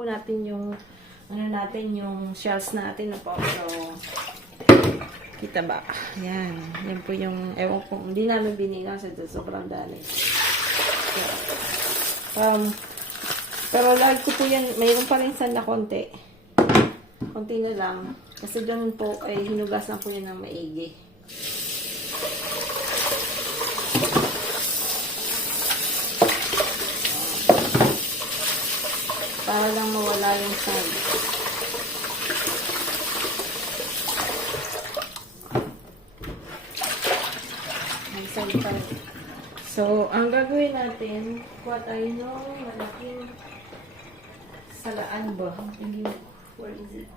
po natin yung yung shells natin na po. So, kita ba? Yan. Yan po yung, ewan ko, hindi namin binila kasi sobrang dami. So, pero lagi ko po yan, mayroon pa rin sand na konti. Konti na lang. Kasi ganun po, ay hinugasan po yan ng maigi. Para lang mawala yung sand. May sand pa rin. So, ang gagawin natin, kuha tayo ng malaking salaan ba? Where is it?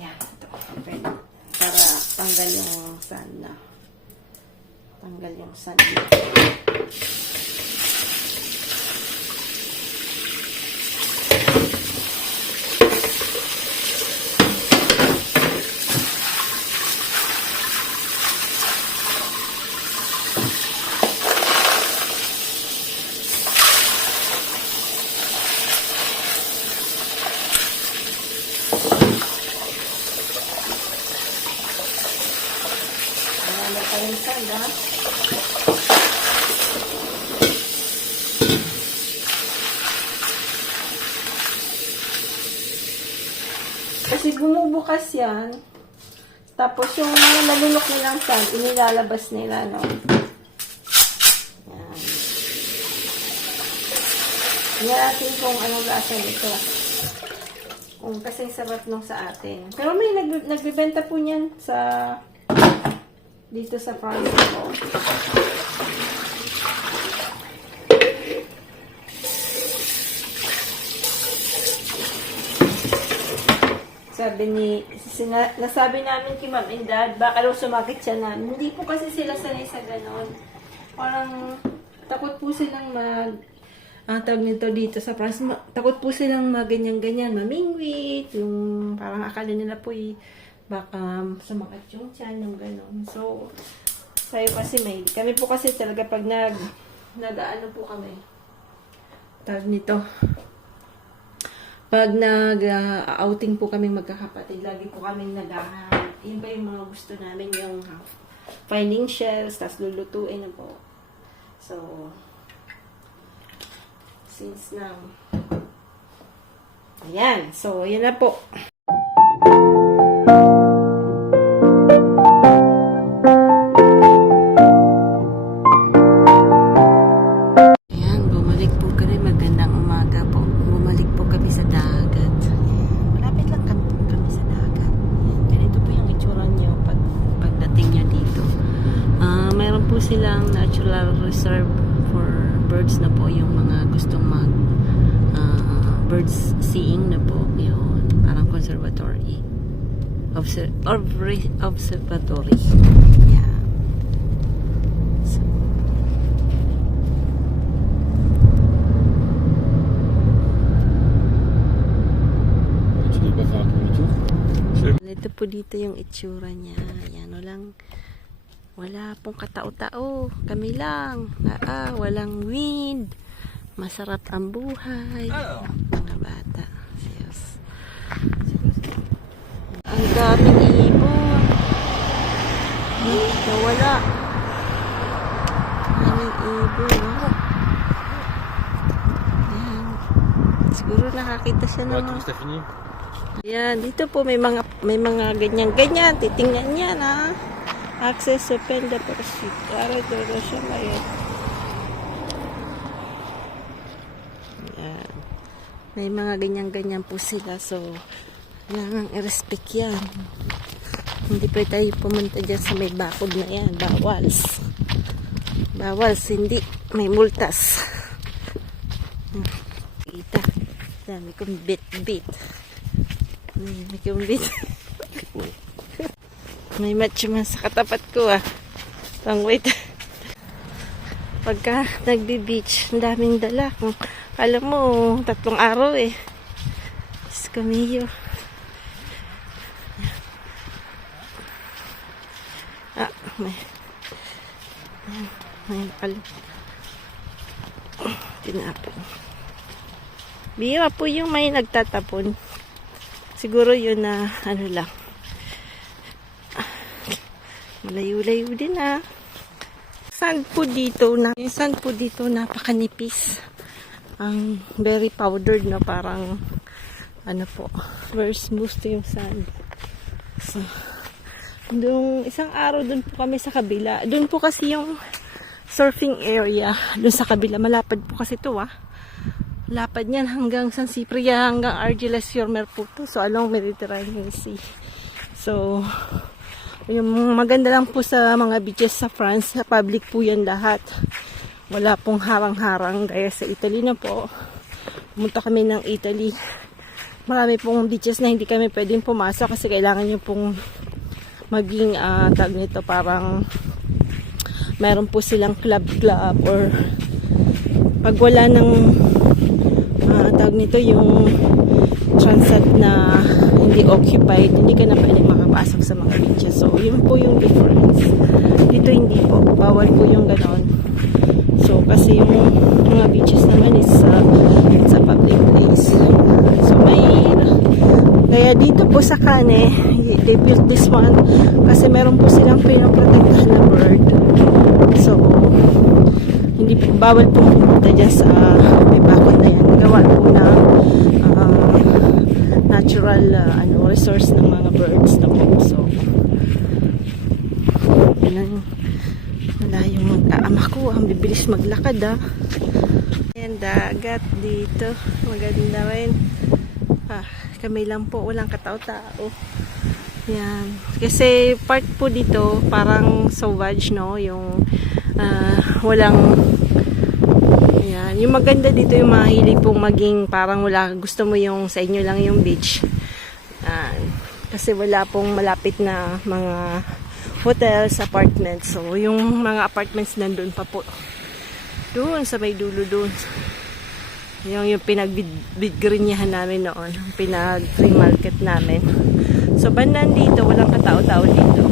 Ayan, ito. Okay. Para tanggal yung sand na. Tanggal yung sand na. Kasi bumubukas yan. Tapos yung mga nalulok nilang sand, inilalabas nila, no? Yan. Tingnan natin kung anong lasa nito. Kung kasing sarap nung sa atin. Pero may nagbibenta po niyan sa dito sa France po. Nasabi namin kay Mom and Dad, baka daw sumakit siya namin. Hindi po kasi sila sanay sa ganon. Parang takot po silang tawag nito dito sa France, takot po silang ganyan-ganyan, mamingwit, yung parang akala nila po baka sumakit yung tiyan, yung ganon. So, sayo kasi kami po kasi talaga pag nag-ano po kami, tawag nito, pag nag-outing po kami magkakapatid, lagi po kami naghahanap. Yun ba yung mga gusto namin, yung finding shells, tas lulutuin na po. So, since now, ayan. So, yun na po. Silang natural reserve for birds na po, yung mga gustong birds seeing na po, yun, parang conservatory observatory, yeah. So, ito po dito yung itsura niya, yan, wala pong katao-tao. Kami lang. Walang wind. Masarap ang buhay. Mga bata. Yes. Ang daming ibon. Nawala. Daming ibon. Ayan. Siguro nakakita siya naman. Ayan. Dito po may mga ganyan-ganyan. Titingnan yan, ha. Access open the pursuit. Para doon siya ngayon. Ayan. May mga ganyan-ganyan po sila. So, kailangan i-respect yan. Hindi pa tayo pumunta dyan sa may bakod na yan. Bawals. Bawals. Hindi. May multas. Kita. Dami kong bit-bit. Dami kong bit. May match man sa katapat ko, wait. Pagka nagbi-beach, ang daming dala. Alam mo, 3 araw Diyos ko miyo. Ayan, tinapon. Bira po yung may nagtatapon. Siguro yun na, ano lang. Malayo-layo din Sand po dito, yung sand po dito napakanipis. Ang very powdered na parang, ano po, very smooth yung sand. So, isang araw dun po kami sa kabila. Dun po kasi yung surfing area. Dun sa kabila. Malapad po kasi ito Lapad niyan hanggang San Ciprian, hanggang Argeles Yormer po to. So, along Mediterranean Sea. So, yung maganda lang po sa mga beaches sa France, public po yan lahat. Wala pong harang-harang. Gaya sa Italy na po. Pumunta kami ng Italy. Marami pong beaches na hindi kami pwedeng pumasok kasi kailangan nyo pong maging tag nito, parang meron po silang club or pag wala ng tag nito yung transat na hindi occupied, hindi ka na pwedeng makapasok sa mga beaches. So, yun po yung difference. Dito hindi po. Bawal po yung ganon. So, kasi yung mga beaches naman is it's a public place. So, kaya dito po sa Cannes, they built this one kasi meron po silang pinoprotektahan na bird. So, hindi po, bawal po pumunta dyan sa may bakod na yan. Gawa po na natural resource ng mga birds na po. So, yun wala yung mag-aama ko. Ang bibilis maglakad Ayan, dagat dito. Maganda rin. Kami lang po. Walang katao-tao. Yan. Kasi part po dito, parang sauvage, no? Yung walang yan. Yung maganda dito, yung mahilig pong maging parang wala, gusto mo yung sa inyo lang yung beach. Kasi wala pong malapit na mga hotels, apartments. So, yung mga apartments nandun pa po. Doon, sa may dulo doon. Yung pinagbidgrinyahan namin noon. Yung pinag-free market namin. So, bandan dito, walang katao-tao dito.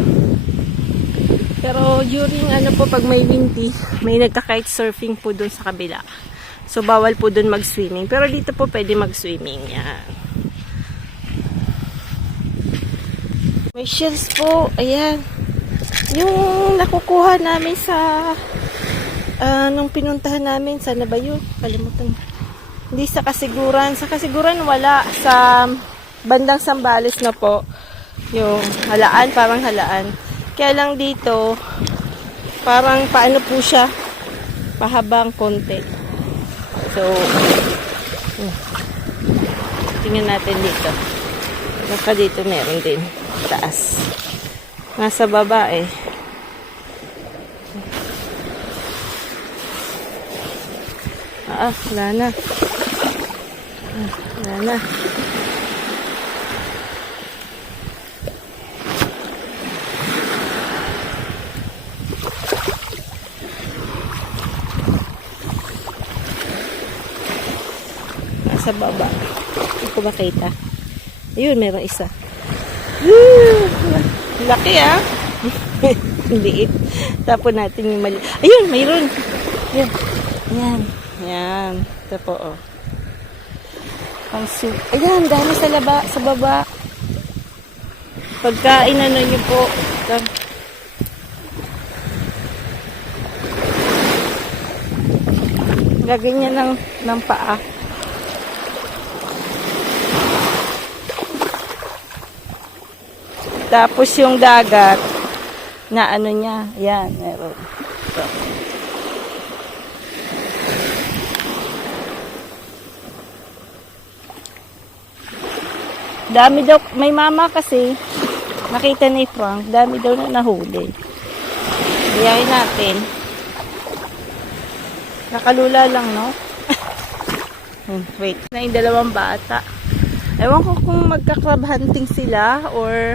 Pero, during pag may windy, may nagka-kite surfing po doon sa kabila. So, bawal po doon mag-swimming. Pero dito po pwede mag-swimming. Yan. May shells po. Ayan. Yung nakukuha namin sa nung pinuntahan namin, sana ba yun? Kalimutan. Hindi sa Kasiguran. Sa Kasiguran wala. Sa bandang Sambales na po. Yung halaan, parang halaan. Kaya lang dito, parang paano po siya? Pahabang konti. So, tingnan natin dito. Baka dito meron din. Taas. Nasa baba wala na. Wala na. Nasa baba. Hindi ko makita. Ayun, meron isa. Woo! Laki liit. Tapon natin yung mali. Ayun, mayroon. Yan. Yan. Yan. Ito po, pang soup. Ayan, dami sa baba. Pagkain nyo po. Lagyan niya ng paa. Tapos yung dagat na niya, yan, meron. Ito. Dami daw, may mama kasi, nakita ni Frank, dami daw na nahuli. Iyayin natin. Nakalula lang, no? Wait, na yung dalawang bata. Ewan ko kung magka-crab hunting sila or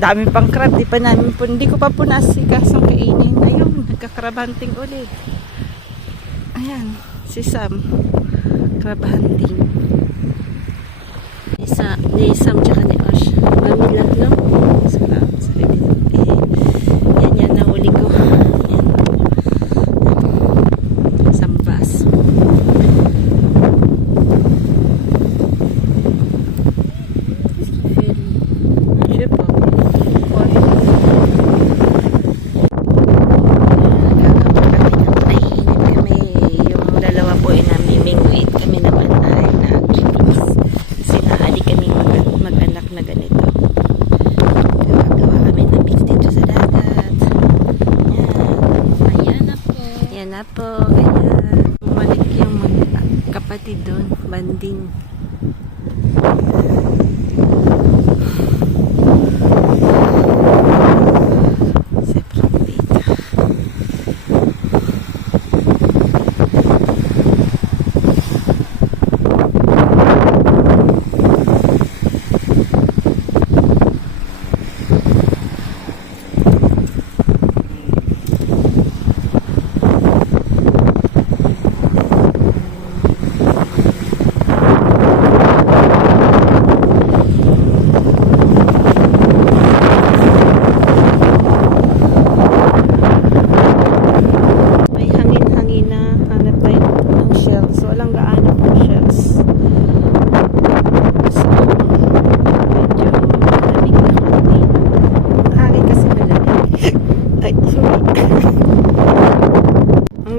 dami pang crab, hindi ko pa po nasikasang kainin. Ayun, nagka-crab hunting ulit. Ayan, si Sam, crab hunting. Ni Sam tsaka ni Osh. Mami lang, no? Sarap. Yan, nahuli ko. na po. Ayan. Bumalik yung mga kapatid doon. Banding.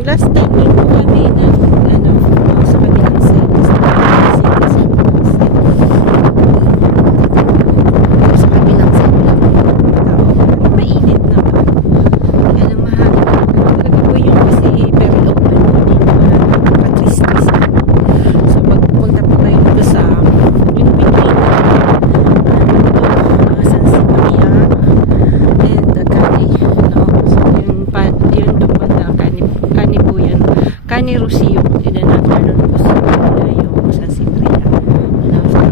Last time din po kami na sa kabilang side sa kabilang side lang mainit naman kaya lang mahal talaga po yung kasi very open po dito nakatristis so pagpunta po kayo dito sa in between San Simaria and Cani so yun doon po na Cani po yan. Cani Rocio. And then after nun po sa yung San Simaria. And after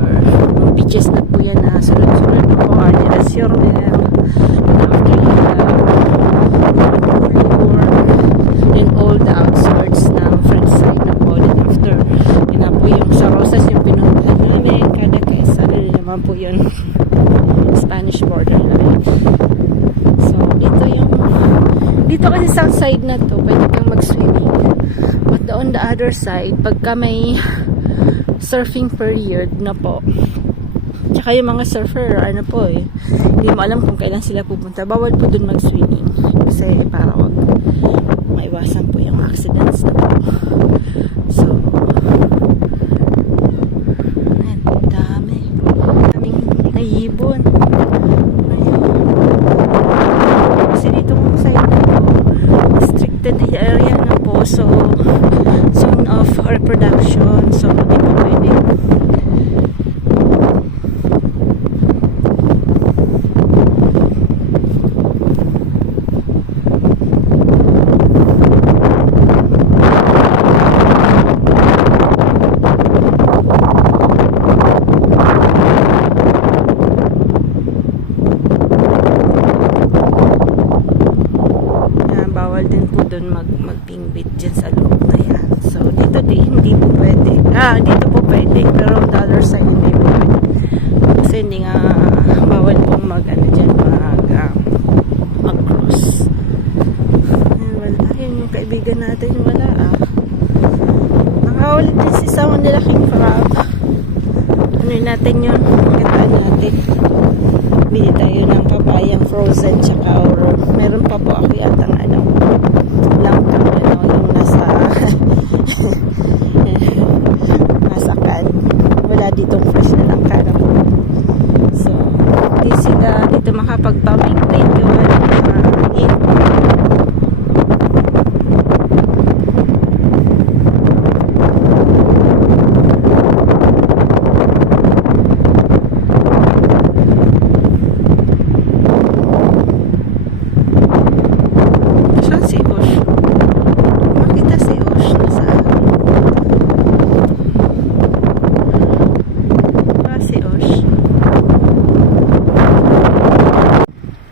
beaches na po yan na sunod-sunod po Arde de la Ciornel. And after yung and all the outskirts ng French side na po. And after yun na po yung sa Rosas yung pinuntahan namin. Kada kaisa naman po yun. Spanish border namin. So dito yung dito kasi south side na to pwede kang mag-swimming but on the other side pagka may surfing period na po tsaka yung mga surfer ano po hindi mo alam kung kailan sila pupunta bawal po dun mag-swimming kasi para wag maiwasan po yung accidents na po so ayan, daming naibon kasi dito kung side na to restricted area na po so zone of reproduction so hindi po pwede din po doon magpingbit dyan sa loob na yan. So, dito hindi po pwede. Dito po pwede. Pero on the other side, hindi po pwede. Kasi hindi nga bawal pong dyan, mag-cross. Ayun, yung kaibigan natin, wala nakaulit din si Sawan nila King Crab. Ano natin yun? Kataan natin. Bili tayo ng papayang frozen tsaka or meron pa po ako yatang langkang yung nasa nasa can wala ditong fresh na langka na po so di sila dito makapagpamingwit gawa ng hangin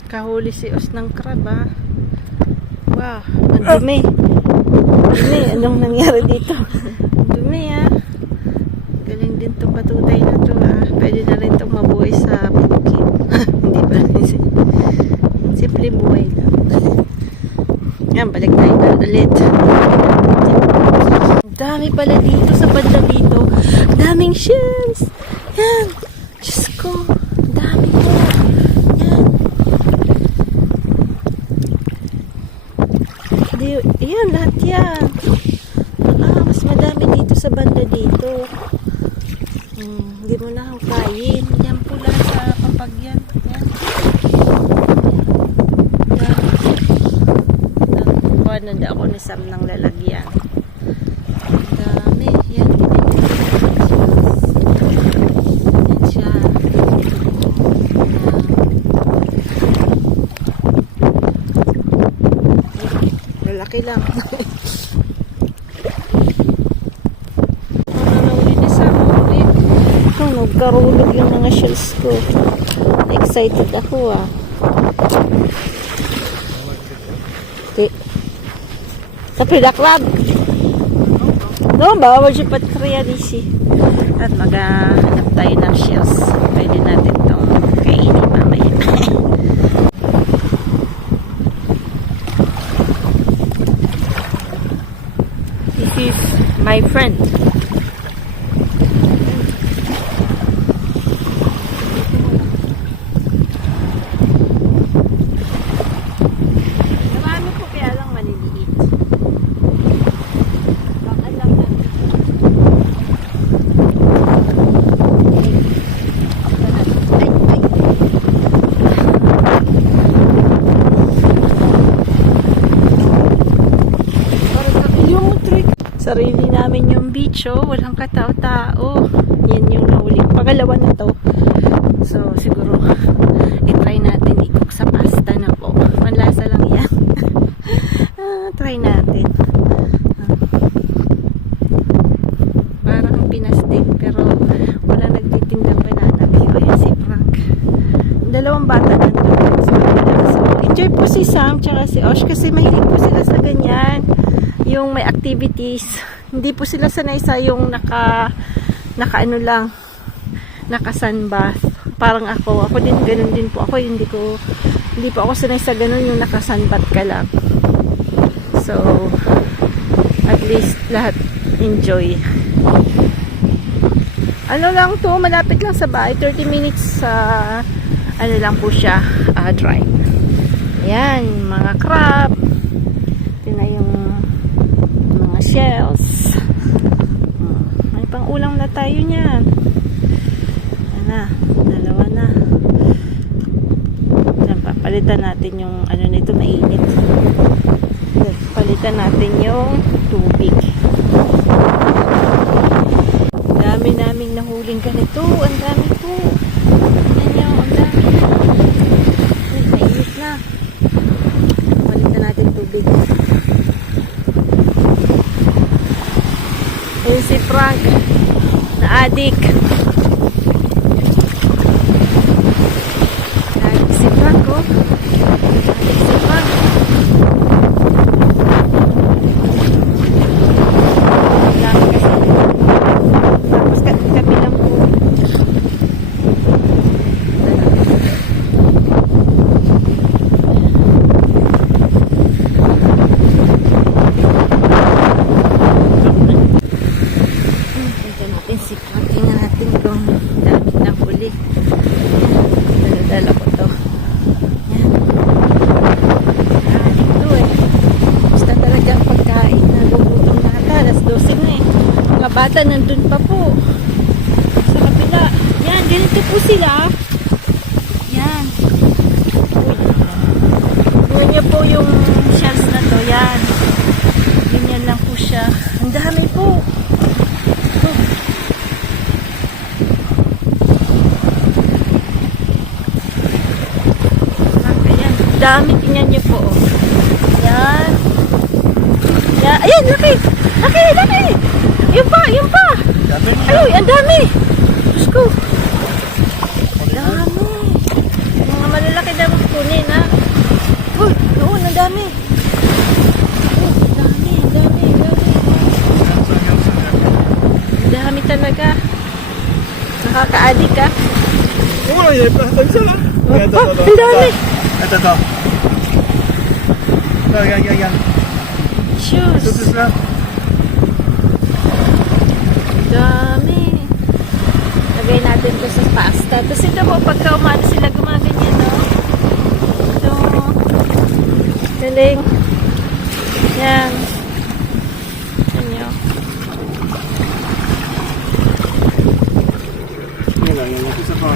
kahuli si Os ng crab wow, ang dumi anong nangyari dito ang dumi galing din itong patutay na ito pwede na rin itong mabuhay sa bukid hindi ba simple buhay lang yan, balik tayo ulit ang dami pala dito sa banda dito daming shells yan, Diyos ko dami po yan, lahat yan. Mas madami dito sa banda dito. Hindi mo na hukayin. Yan pula sa papagyan. Yan. Kukuha na ako ni Sam ng lalagyan. Ang dami. Yan. Yan siya. Lalaki lang. Nagkarulog yung mga shells ko. Excited ako Okay. Sa Prida Club. No, bawal siya patkriya disi. At maghanap tayo ng shells. Pwede natin itong kainin mamaya. This is my friend. Sarili namin yung beach, walang katao-tao. Yan yung nahuli. Pangalawa na to. So, siguro, i-try natin i-cook sa pasta na po. Manlasa lang yan. Try natin. Parang pinastik, pero wala nagtitindang banana. Ayan si Frank. Dalawang bata nandun sa kanila. So, enjoy po si Sam tsaka si Osh kasi mahilig po sila sa ganyan. Yung may activities, hindi po sila sanay sa yung naka ano lang, naka sunbath. Parang ako din ganun din po ako, hindi po ako sanay sa ganun yung naka sunbath ka lang. So at least lahat enjoy. Ano lang to, malapit lang sa bahay, 30 minutes sa ano lang po siya, drive. Ayan, mga crab. Ito na yung shells. May pang-ulam na tayo niyan. Dalawa na. Papalitan natin yung ano nito, mainit. Palitan natin yung tubig. Dami naming nahuling ganito. Ang dami po. Yan yung, ang dami. Ay, mainit na. Palitan natin tubig. Ayun si Frank na adik. Adik si Frank, Adik si Frank. Dami kasi. Tapos kami lang po. Tingnan natin kung dami na huli. Dala ko to. Yan. Ito basta talaga ang pagkain. Nagugutom na ata. Alas 12 na mga bata nandun pa po sa kabila. Yan, ganito po sila. Yan. Tingnan niyo po yung shells na to. Yan. Ganyan lang po siya. Ang dami po. Dami, tingnan niyo po. Yan. Yan. Ayan, laki. Laki. Yung pa. Ay, ang dami. Diyos ko. Ang dami. Mga malalaki dapat kunin, ha. Uy, doon, ang dami. Ang dami. Ang dami talaga. Nakaka-addict, ha. Oo, yan. Isa lang. Ang dami. Ito. Yan. Shoes. Ito lang. Dami. Lagay natin ito sa pasta. Tapos ito po, pagka umano sila gumaganyan, no? Ito. Galing. Yan. Yan. Yan. Isa pa.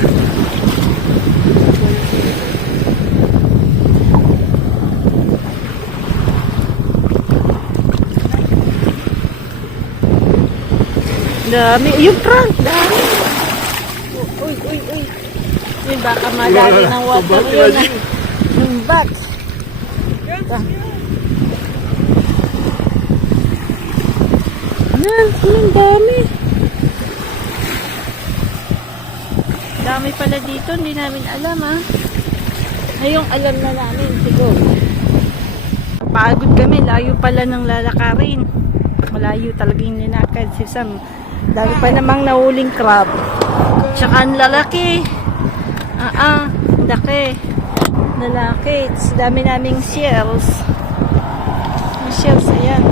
Dami. Yung prank, dami. Uy, uy, uy. Yun, baka madali ng water yun. Yung box. Yan, ang dami. Dami pala dito, hindi namin alam Ngayong alam na namin, siguro. Pagod kami, layo pala ng lalakarin. Malayo talaga yung linakad si Sam. Dami pa namang nauling crab. Tsaka ang lalaki. Laki. Lalaki. Dami naming shells. Yung shells, ayan.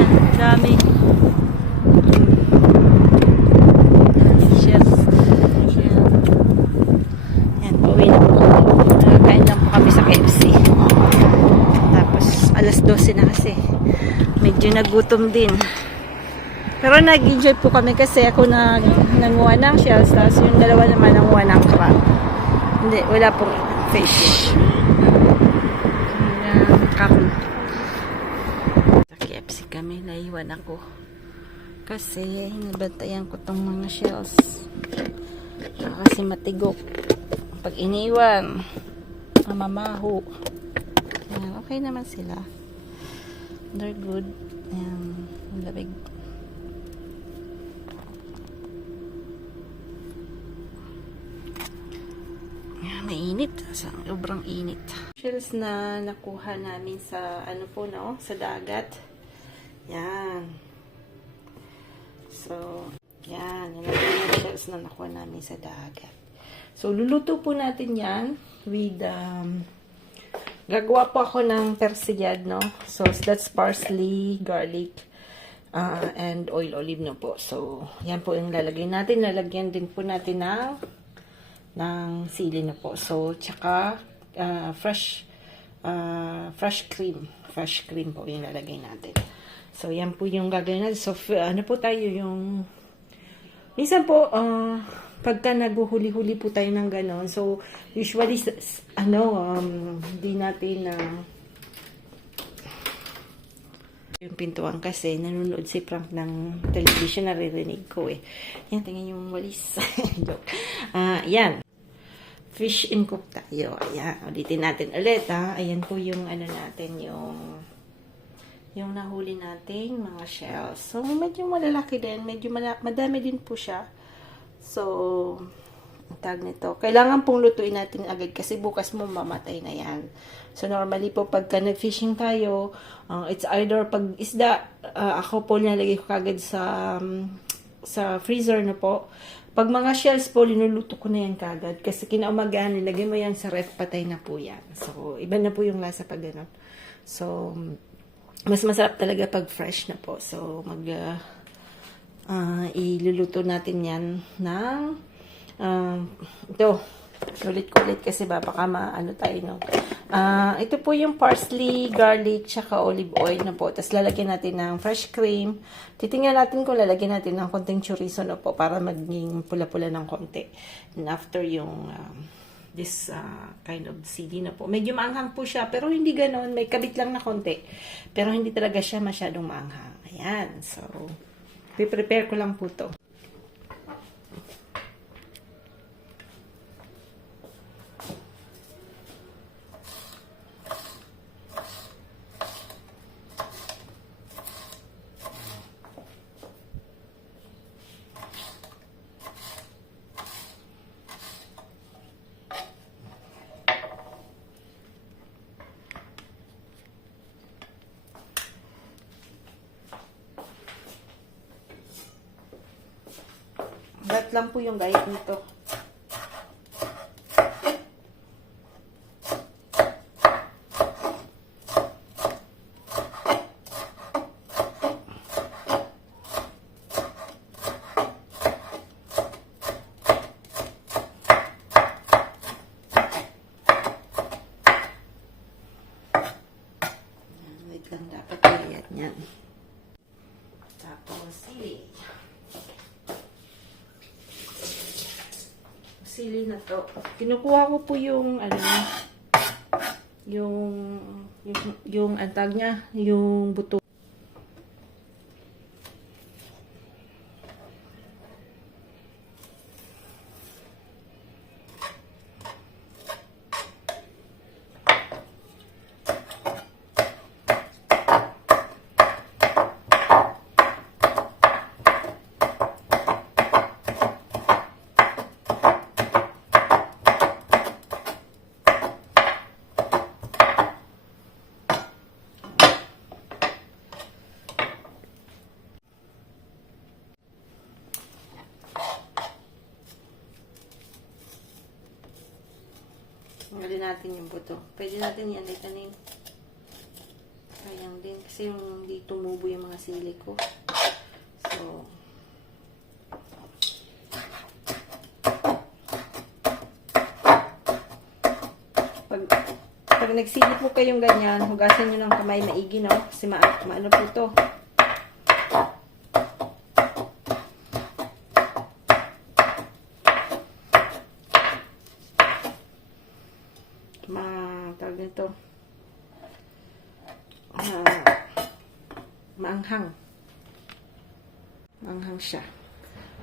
Ayan, dami. Daming shells. Ayan. Ayan, pauwi na po. Nakain lang po kami sa KFC. Tapos, alas 12 na kasi. Medyo nagutom din. Pero nag-enjoy po kami kasi ako nanguha ng shells, tapos yung dalawa naman nanguha ng crab. Hindi, wala pong fish. Karne. Sa KFC kami, naiwan ako. Kasi nabantayan ko tong mga shells. Kasi matigok. Pag iniwan, mamamaho. Ayan, okay naman sila. They're good. Ayan, labig. Mainit. Sobrang init. Shells na nakuha namin sa ano po no, sa dagat. Yan. So, yan. Yan ang shells na nakuha namin sa dagat. So, luluto po natin yan with gagawa po ako ng persillade, no? So, that's parsley, garlic, and oil olive na po. So, yan po yung lalagay natin. Lalagyan din po natin ng sili na po. So, tsaka fresh cream. Fresh cream po yung lalagay natin. So, yan po yung gagawin natin. So, ano po tayo yung minsan po, pagka naguhuli-huli po tayo ng ganon. So, usually, di natin yung pintuan kasi nanonood si Frank ng television, naririnig ko Yan, tingnan yung walis. Joke. Yan. Fish and cook tayo. Ayan, ulitin natin ulit Ayan po yung ano natin, yung nahuli natin mga shells. So, medyo malalaki din. Medyo madami din po siya. So, ang tag nito. Kailangan pong lutuin natin agad kasi bukas mo mamatay na yan. So, normally po pagka nag-fishing tayo, it's either pag isda, ako po nalagay ko kagad sa freezer na po. Pag mga shells po, linuluto ko na yan kagad. Kasi kinaumagahan, nilagay mo yan sa ref, patay na po yan. So, iba na po yung lasa pag gano'n. So, mas masarap talaga pag fresh na po. So, iluluto natin yan ng ito. Ulit-ulit kasi baka maano tayo no. Ito po yung parsley, garlic, tsaka olive oil na po. Tapos lalagyan natin ng fresh cream. Titingnan natin kung lalagyan natin ng konting chorizo na po para maging pula-pula ng konti. And after yung this kind of sili na po. Medyo maanghang po siya, pero hindi ganoon. May kabit lang na konti. Pero hindi talaga siya masyadong maanghang. Ayan. So, prepare ko lang po to. Bat lang po yung gayat nito. Wait lang, dapat gayat niyan. Tapos sili. Sili na to. Kinukuha ko po yung yung antag niya, yung buto. natin yung buto. Pwede natin yan itanin. Sayang din. Kasi yung hindi tumubo yung mga sili ko. So, pag nagsili po kayong ganyan, hugasan nyo ng kamay maigi, no? Kasi maano po to. Tawag nito. Maanghang. Maanghang siya.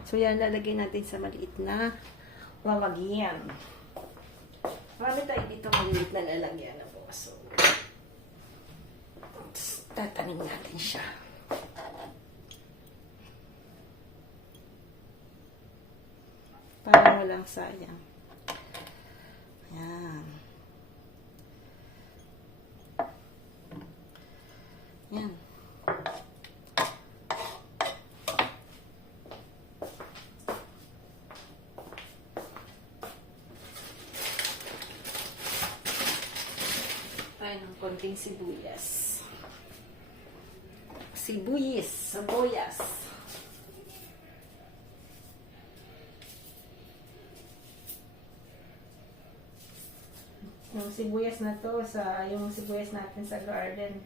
So, yan, lalagay natin sa maliit na lalagyan. Marami tayo dito maliit na lalagyan na po. So, tatanim natin siya. Para walang sayang. Ayan. Yan. Tayo ng konting sibuyas. Sibuyas. Yung sibuyas na to, yung sibuyas natin sa garden.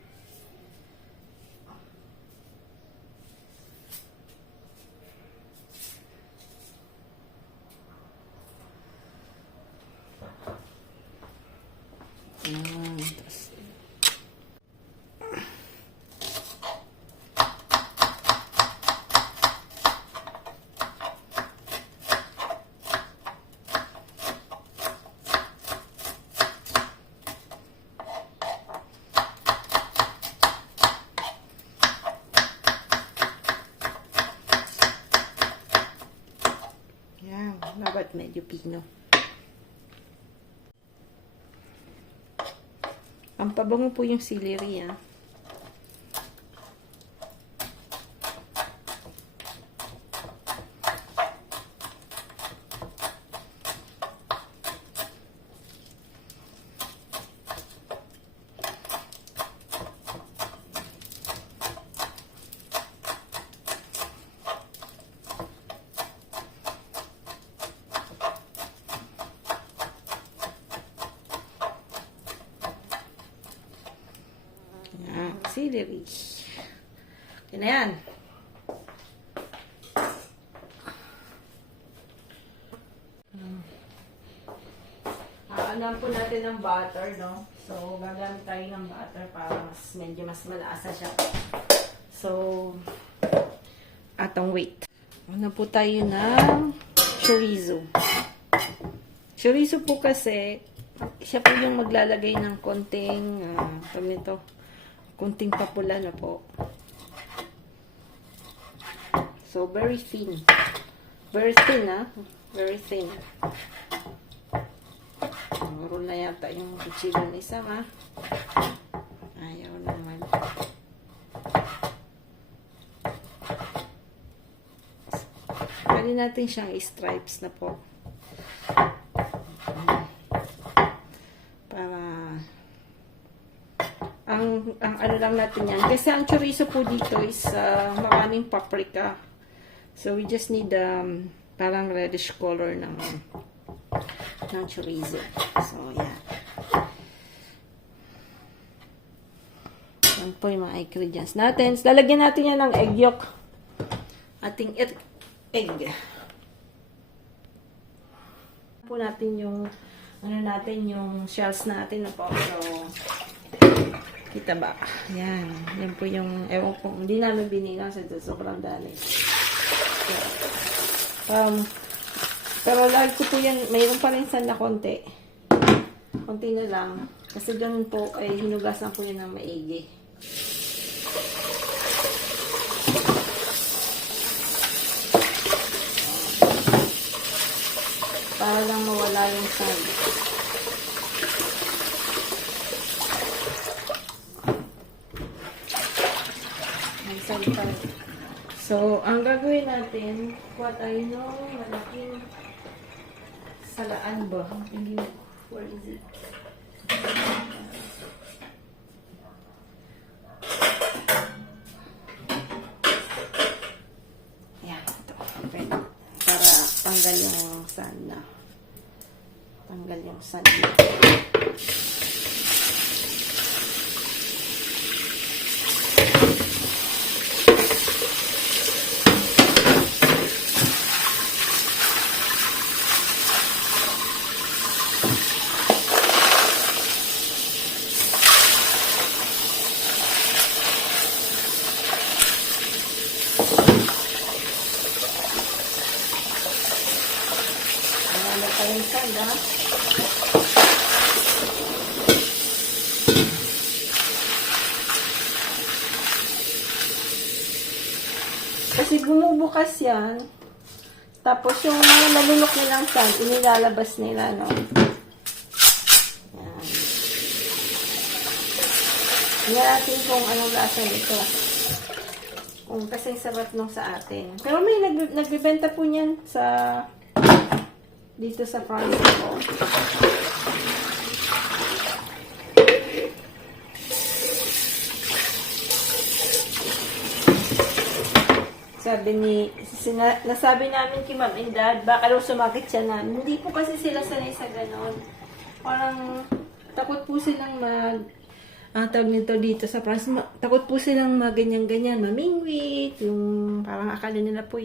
Dapat medyo pino. Ang pabango po yung celery, ah. Celery. Okay na yan. Aanan po natin ng butter, no? So, gagamit tayo ng butter para medyo mas malasa siya. So, atong wait. Ano po tayo ng chorizo. Chorizo po kasi, siya po yung maglalagay ng konting, kunting papula na po. So, very thin. Very thin, ha? Very thin. Roll na yata yung kuchilo ni Sam, ha? Ayaw naman. Pwede natin siyang stripes na po. Ang ano lang natin yan. Kasi ang chorizo po dito is maraming paprika. So, we just need parang reddish color ng chorizo. So, yan. Yan po yung mga ingredients natin. So, lalagyan natin yan ng egg yolk. Ating egg. Po natin yung yung shells natin na po. So, kita ba? Yan. Yan po yung, ewan ko, hindi namin binilang sa sobrang dali. So, pero lagi ko po yan, mayroon pa rin saan na konti. Konti na lang. Kasi ganun po, ay hinugasan ko yan ng maigi. Para lang mawala yung sand. So, ang gagawin natin, kuha tayo ng malaking salaan ba? Where is it? Yan yung sandwich. Marami pa yung sanda. Kasi bumubukas yan. Tapos yung mga nalulok nilang sand, inilalabas nila, no? Yan. Tingnan natin kung anong lasa nito. Kung kasing sarap nung sa atin. Pero may nagbibenta po niyan sa dito sa France ko. Nasabi namin kay Mom and Dad, baka daw sumakit siya namin. Hindi po kasi sila sanay sa ganon. Parang takot po silang tawag nito dito sa France, takot po silang ganyan-ganyan, mamingwit, yung parang akala nila po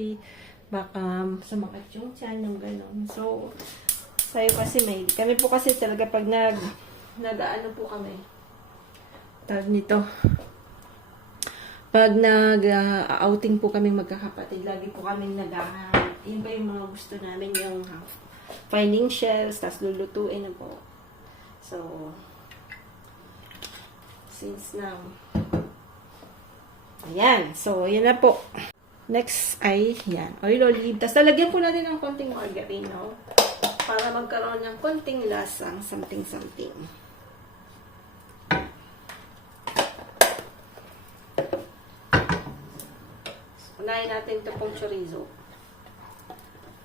baka sumakit yung tiyan, yung ganon. So, sayo kasi kami po kasi talaga pag nag-ano po kami, tawag nito, pag nag-outing po kami magkakapatid, lagi po kami naghahanap. Yun ba yung mga gusto namin, yung finding shells, tas lulutuin na po. So, since now, ayan. So, yan na po. Next ay, yan, oil olive. Tas lalagyan po natin ng konting margarine, no? Para magkaroon ng konting lasang something-something. Unahin natin ito pong chorizo.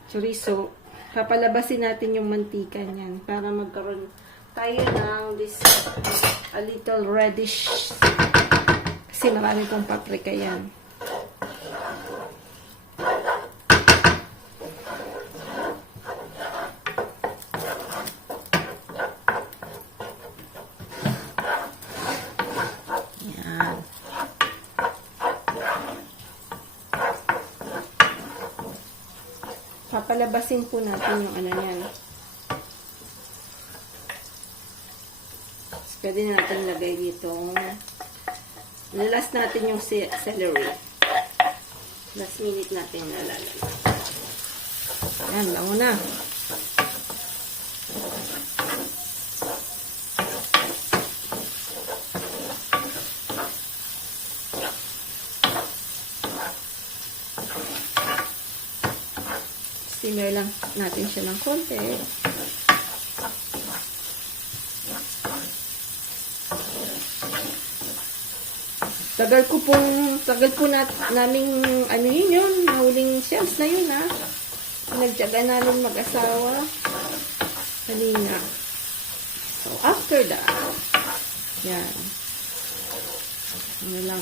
Chorizo. Papalabasin natin yung mantika niyan para magkaroon tayo ng this a little reddish. Kasi marami pong paprika yan. Papalabasin po natin yung ano yan. Pwede natin lagay dito. Last natin yung celery. Last minute natin nalalagay. Yan, lango na. Simmer lang natin siya ng konti. Tagal po naming ano yun, nahuling shells na yun, ha. Nagtyaga namin mag-asawa. Kanina. So, after that, yan. Ano lang.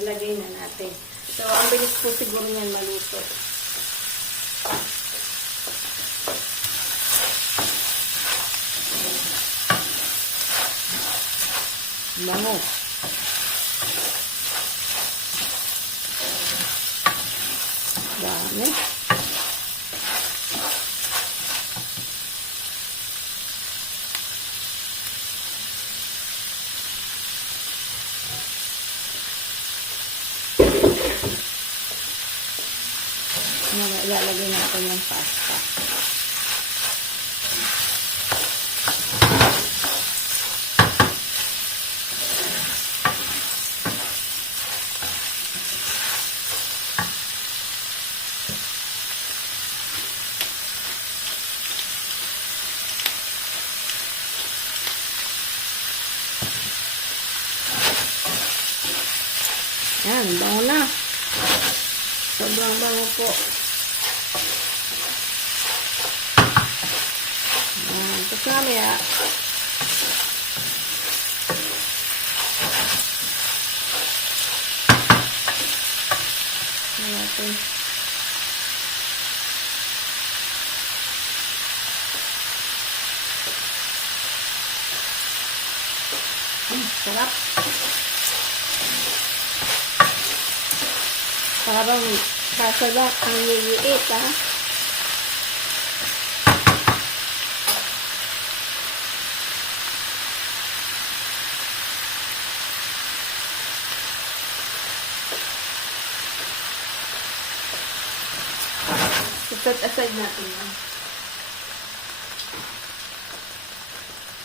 Nalagay na natin. So, ang bilis po siguro niyan maluto. Bango. Dami. Ilalagay natin yung pasta. Yan, bango na. Sobrang bango po. Tapos mamaya, natin. Sarap. Parang kasalat ang liliit, ha? Set aside natin yan.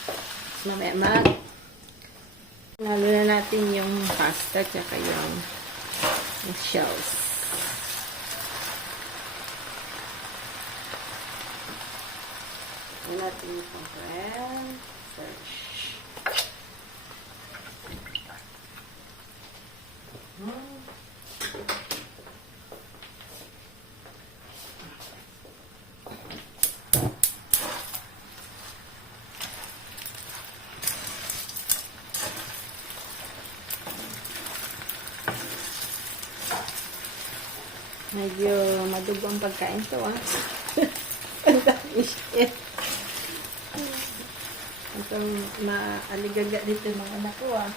Tapos mamaya nalo na natin yung pasta tsaka yung shells. Ayan natin yung pang-friend. Search. Medyo madugo ang pagkain to, ah. Ang dami siya. Itong maaligaga dito yung mga anak ko, ah.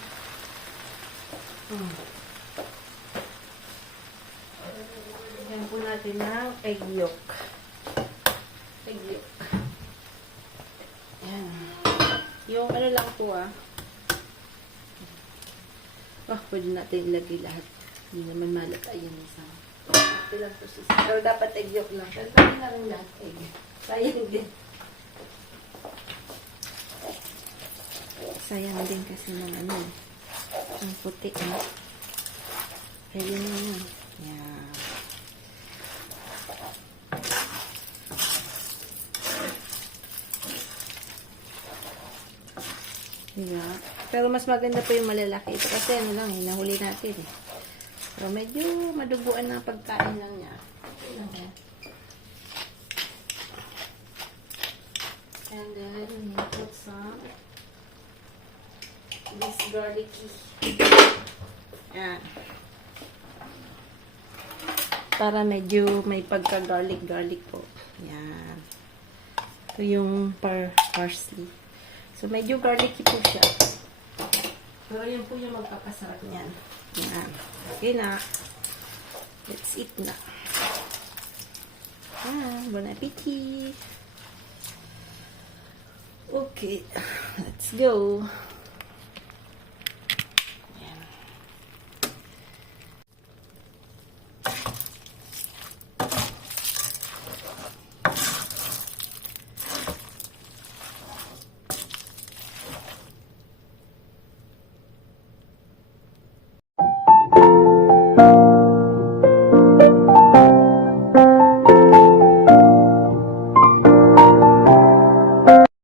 Yan po natin ng egg yolk. Egg yolk. Yan. Yung ano lang po, ah. Pwede natin ilagay lahat. Hindi naman malata yun isang. Ilang po siya. Pero dapat egg yolk lang. Pero pwede na rin lahat egg. Sayang din. Sayang din kasi ng ano. Ang puti. Pwede na yun. Yeah. Diba? Pero mas maganda po yung malalaki. Ito kasi ano lang, nahuli natin eh. Pero medyo maduguan ng pagkain lang niya. And then, we put some this garlicky. Yan. Para medyo may pagka-garlic po. Yan. Ito yung parsley. So, medyo garlicky po siya. Pero yun po yung magpapasarap niyan. Yan. Okay na. Let's eat na. Bon appetit. Okay. Let's go.